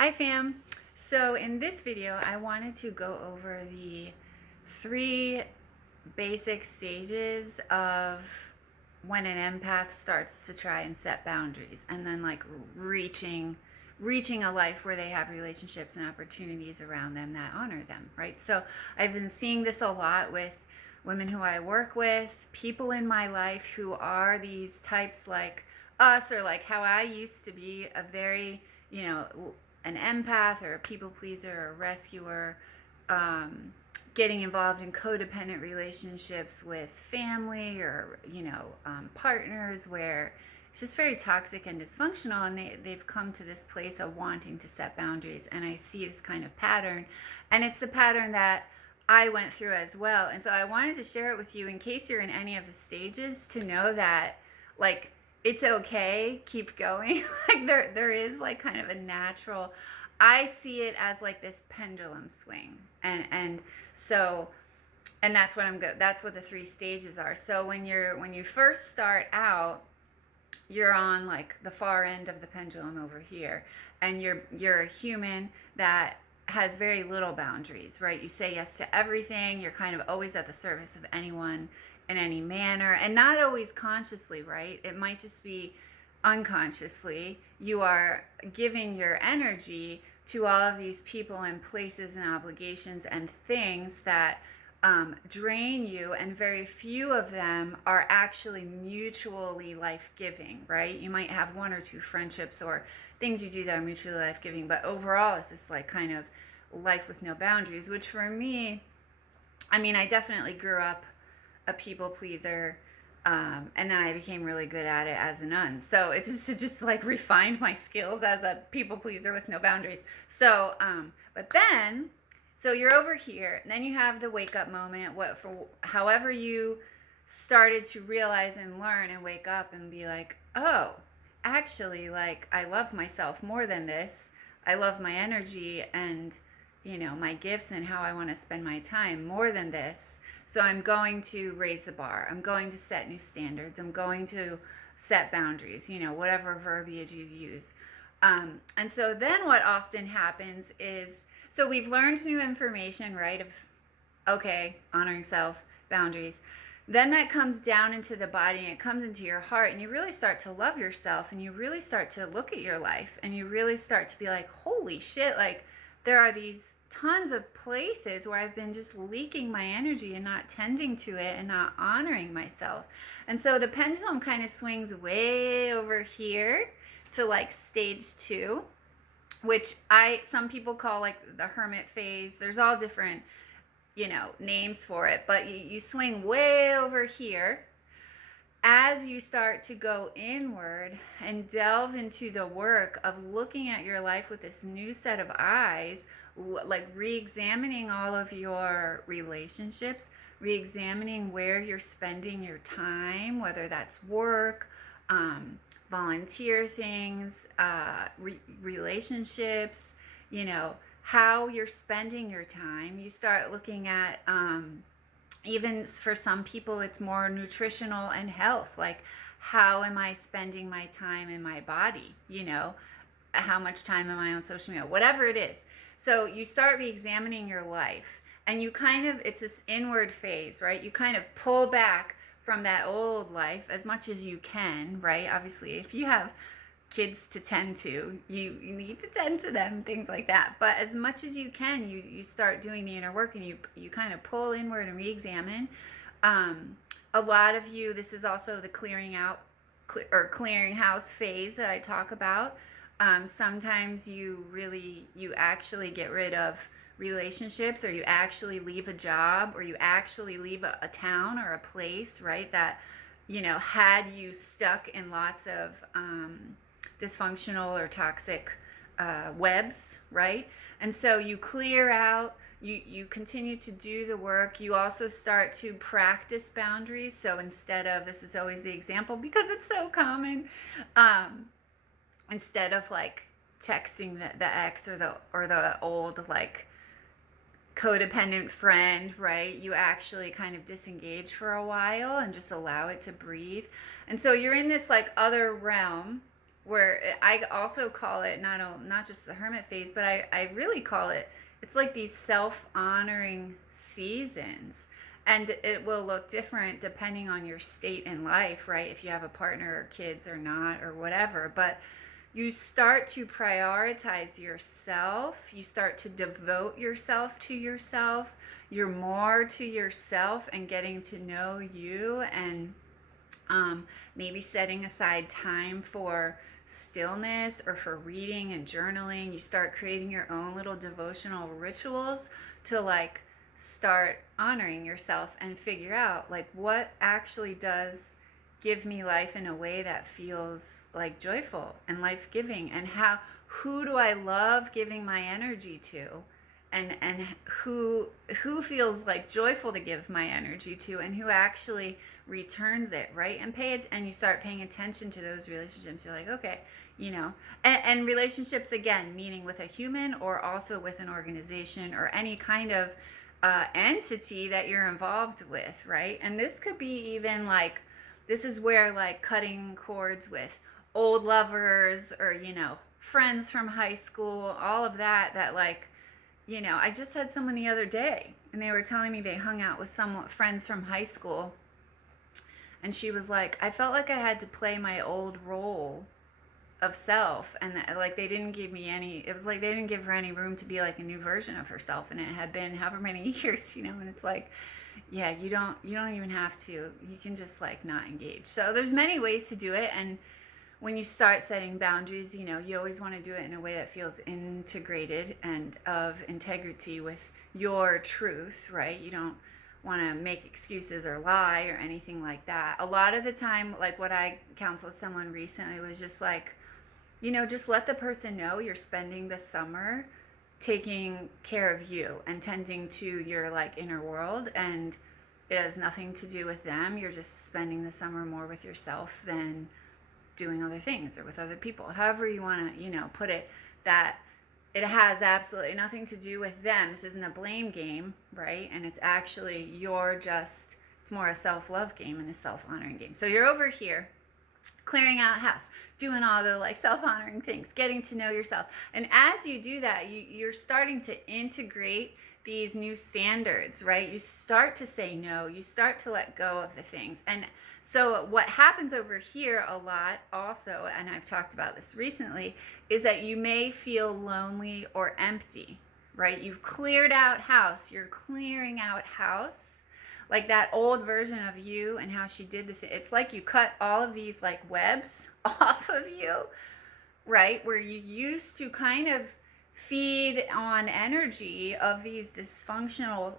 Hi fam. So in this video, I wanted to go over the 3 basic stages of when an empath starts to try and set boundaries, and then like reaching a life where they have relationships and opportunities around them that honor them, right? So I've been seeing this a lot with women who I work with, people in my life who are these types like us, or like how I used to be, a very, an empath or a people pleaser or a rescuer, getting involved in codependent relationships with family or partners where it's just very toxic and dysfunctional, and they've come to this place of wanting to set boundaries. And I see this kind of pattern, and it's the pattern that I went through as well. And so I wanted to share it with you in case you're in any of the stages, to know that like it's okay, keep going. Like there is like kind of a natural, I see it as like this pendulum swing. And that's what that's what the 3 stages are. So when you first start out, you're on like the far end of the pendulum over here, and you're a human that has very little boundaries, right? You say yes to everything. You're kind of always at the service of anyone in any manner, and not always consciously, right? It might just be unconsciously. You are giving your energy to all of these people and places and obligations and things that drain you, and very few of them are actually mutually life-giving, right? You might have 1 or 2 friendships or things you do that are mutually life-giving, but overall it's just like kind of life with no boundaries, which for me, I mean, I definitely grew up a people pleaser, and then I became really good at it as a nun. So it just like refined my skills as a people pleaser with no boundaries. So, but then, so you're over here, and then you have the wake up moment. However you started to realize and learn and wake up and be like, oh, actually, like I love myself more than this. I love my energy and my gifts and how I want to spend my time more than this. So I'm going to raise the bar. I'm going to set new standards. I'm going to set boundaries, whatever verbiage you use. And so then what often happens is, so we've learned new information, right? Of, okay, honoring self, boundaries. Then that comes down into the body, and it comes into your heart, and you really start to love yourself, and you really start to look at your life, and you really start to be like, holy shit, like there are these tons of places where I've been just leaking my energy and not tending to it and not honoring myself. And so the pendulum kind of swings way over here to like stage 2, which some people call like the Hermit Phase. There's all different, names for it, but you swing way over here as you start to go inward and delve into the work of looking at your life with this new set of eyes, like re-examining all of your relationships, re-examining where you're spending your time, whether that's work, volunteer things, relationships, how you're spending your time. You start looking at, even for some people, it's more nutritional and health. Like, how am I spending my time in my body? How much time am I on social media? Whatever it is. So you start re-examining your life, and you kind of, it's this inward phase, right? You kind of pull back from that old life as much as you can, right? Obviously, if you have kids to tend to, you need to tend to them, things like that. But as much as you can, you start doing the inner work, and you kind of pull inward and re-examine. A lot of you, this is also the clearing out or clearinghouse phase that I talk about. Sometimes you actually get rid of relationships, or you actually leave a job, or you actually leave a town or a place, right, that had you stuck in lots of dysfunctional or toxic webs, right? And so you clear out, you continue to do the work. You also start to practice boundaries. So instead of, this is always the example because it's so common, instead of like texting the ex or the old like codependent friend, right, you actually kind of disengage for a while and just allow it to breathe. And so you're in this like other realm where I also call it not just the hermit phase, but I really call it, it's like these self-honoring seasons. And it will look different depending on your state in life, right? If you have a partner or kids or not or whatever. But you start to prioritize yourself. You start to devote yourself to yourself. You're more to yourself and getting to know you, and maybe setting aside time for stillness or for reading and journaling. You start creating your own little devotional rituals to like start honoring yourself and figure out like what actually does give me life in a way that feels like joyful and life-giving, and who do I love giving my energy to, and who feels like joyful to give my energy to, and who actually returns it, right? And you start paying attention to those relationships. You're like, okay, and relationships, again, meaning with a human or also with an organization or any kind of entity that you're involved with, right? And this could be even like, this is where like cutting cords with old lovers or friends from high school, all of that like, I just had someone the other day and they were telling me they hung out with some friends from high school, and she was like, I felt like I had to play my old role of self, and like they didn't give me any, it was like they didn't give her any room to be like a new version of herself, and it had been however many years, and it's like, yeah, you don't even have to, you can just like not engage. So there's many ways to do it, and when you start setting boundaries, you always want to do it in a way that feels integrated and of integrity with your truth, right? You don't want to make excuses or lie or anything like that. A lot of the time, like what I counseled someone recently was just like, just let the person know you're spending the summer taking care of you and tending to your like inner world, and it has nothing to do with them. You're just spending the summer more with yourself than doing other things or with other people, however you want to put it, that it has absolutely nothing to do with them. This isn't a blame game, right? And it's actually it's more a self-love game and a self-honoring game. So you're over here clearing out house, doing all the like self-honoring things, getting to know yourself. And as you do that, you're starting to integrate these new standards, right? You start to say no, you start to let go of the things. And so what happens over here a lot also, and I've talked about this recently, is that you may feel lonely or empty, right? You've cleared out house, you're clearing out house, like that old version of you and how she did the thing. It's like you cut all of these like webs off of you, right? Where you used to kind of feed on energy of these dysfunctional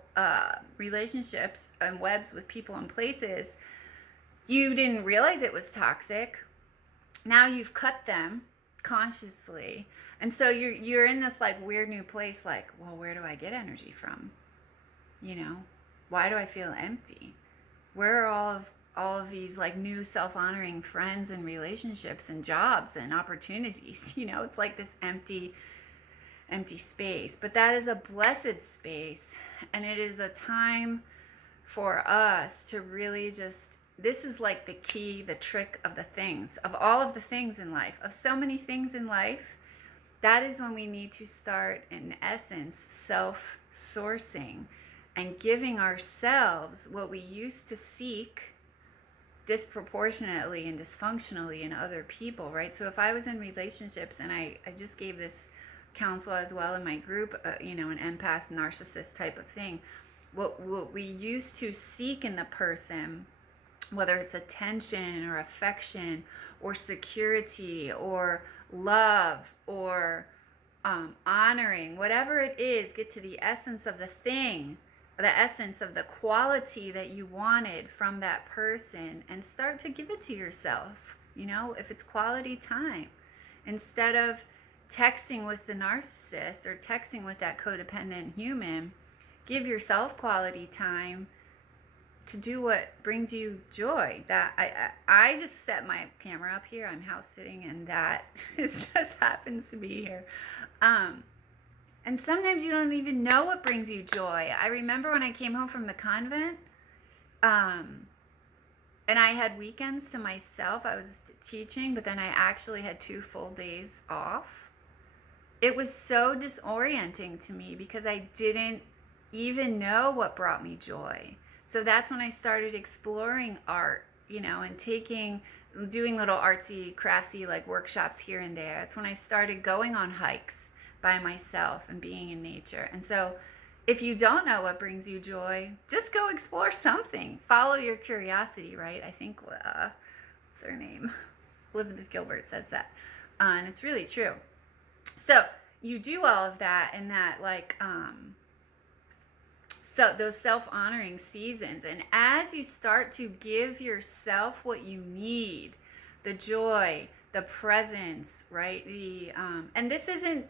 relationships and webs with people and places. You didn't realize it was toxic. Now you've cut them consciously. And so you're in this like weird new place, like, well, where do I get energy from? Why do I feel empty? Where are all of these like new self-honoring friends and relationships and jobs and opportunities? It's like this empty space. But that is a blessed space, and it is a time for us to really just, this is like the key, the trick of the things, of all of the things in life, of so many things in life. That is when we need to start, in essence, self-sourcing and giving ourselves what we used to seek disproportionately and dysfunctionally in other people, right? So if I was in relationships, and I just gave this counsel as well in my group, an empath narcissist type of thing, what we used to seek in the person, whether it's attention or affection or security or love or honoring, whatever it is, get to the essence of the thing, the essence of the quality that you wanted from that person, and start to give it to yourself. If it's quality time, instead of texting with the narcissist or texting with that codependent human, give yourself quality time to do what brings you joy. That I just set my camera up here. I'm house sitting, and that it just happens to be here. And sometimes you don't even know what brings you joy. I remember when I came home from the convent, and And I had weekends to myself. I was teaching, but then I actually had 2 full days off. It was so disorienting to me because I didn't even know what brought me joy. So that's when I started exploring art, and doing little artsy, craftsy like workshops here and there. That's when I started going on hikes by myself and being in nature. And so if you don't know what brings you joy, just go explore something. Follow your curiosity, right? I think, what's her name? Elizabeth Gilbert says that. And it's really true. So you do all of that, and that so those self-honoring seasons, and as you start to give yourself what you need, the joy, the presence, right? And this isn't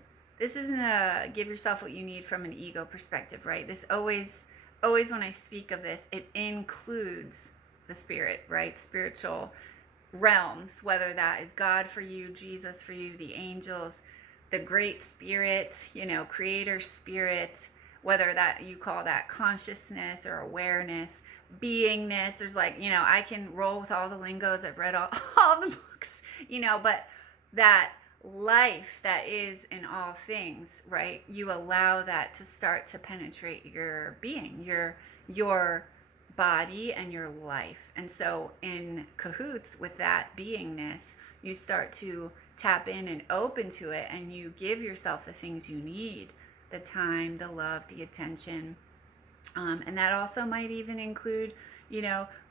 a give yourself what you need from an ego perspective, right? This always when I speak of this, it includes the spirit, right? Spiritual realms, whether that is God for you, Jesus for you, the angels, the great spirit, creator spirit, whether that you call that consciousness or awareness, beingness. There's I can roll with all the lingos. I've read all the books, but that life that is in all things, right? You allow that to start to penetrate your being, your body and your life. And so in cahoots with that beingness, you start to tap in and open to it, and you give yourself the things you need, the time, the love, the attention. And that also might even include,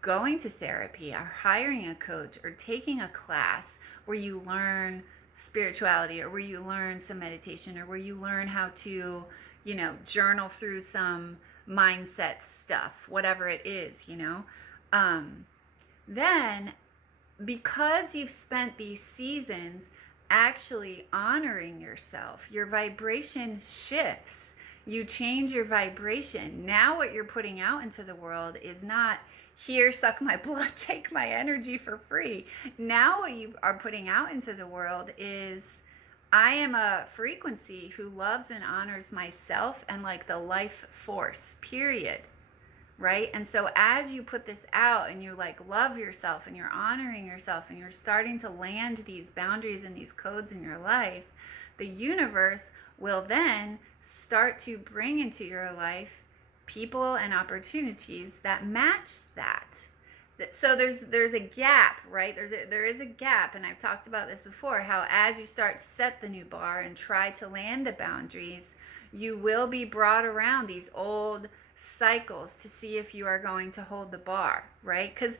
going to therapy or hiring a coach or taking a class where you learn spirituality, or where you learn some meditation, or where you learn how to, journal through some mindset stuff, whatever it is, then because you've spent these seasons actually honoring yourself, your vibration shifts. You change your vibration. Now what you're putting out into the world is not, here, suck my blood, take my energy for free. Now what you are putting out into the world is, I am a frequency who loves and honors myself and the life force, period. Right? And so as you put this out and you love yourself and you're honoring yourself and you're starting to land these boundaries and these codes in your life, the universe will then start to bring into your life people and opportunities that match that. So there's a gap, right? There is a gap, and I've talked about this before, how as you start to set the new bar and try to land the boundaries, you will be brought around these old cycles to see if you are going to hold the bar, right? Because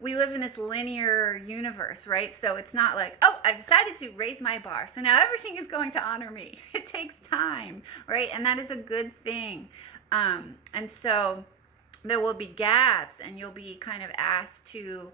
we live in this linear universe, right? So it's not I've decided to raise my bar, so now everything is going to honor me. It takes time, right? And that is a good thing. And so there will be gaps, and you'll be kind of asked to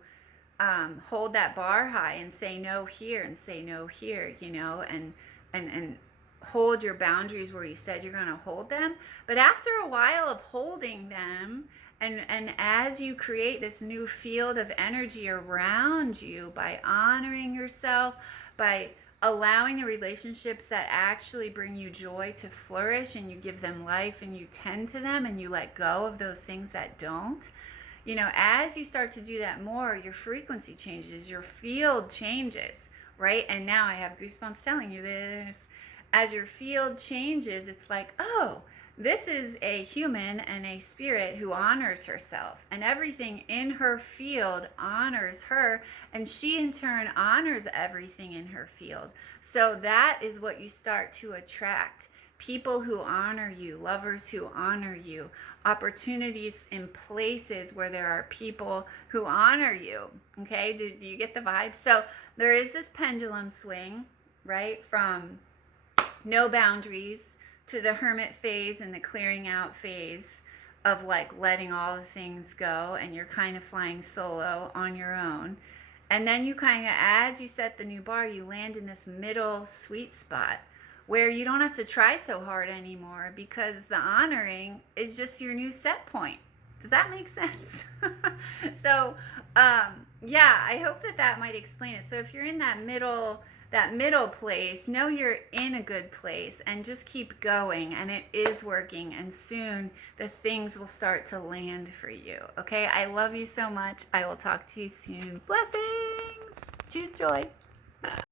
hold that bar high and say no here and say no here, and hold your boundaries where you said you're going to hold them. But after a while of holding them, and as you create this new field of energy around you by honoring yourself, by allowing the relationships that actually bring you joy to flourish, and you give them life and you tend to them and you let go of those things that don't, as you start to do that more, your frequency changes, your field changes, right? And now I have goosebumps telling you this. As your field changes, it's oh, this is a human and a spirit who honors herself, and everything in her field honors her, and she in turn honors everything in her field. So that is what you start to attract. People who honor you, lovers who honor you, opportunities in places where there are people who honor you. Okay, do you get the vibe? So there is this pendulum swing, right, from no boundaries to the hermit phase and the clearing out phase of letting all the things go, and you're kind of flying solo on your own. And then you kind of, as you set the new bar, you land in this middle sweet spot where you don't have to try so hard anymore, because the honoring is just your new set point. Does that make sense? So, yeah, I hope that might explain it. So if you're in that middle that middle place, know you're in a good place and just keep going, and it is working, and soon the things will start to land for you. Okay, I love you so much. I will talk to you soon. Blessings. Choose joy.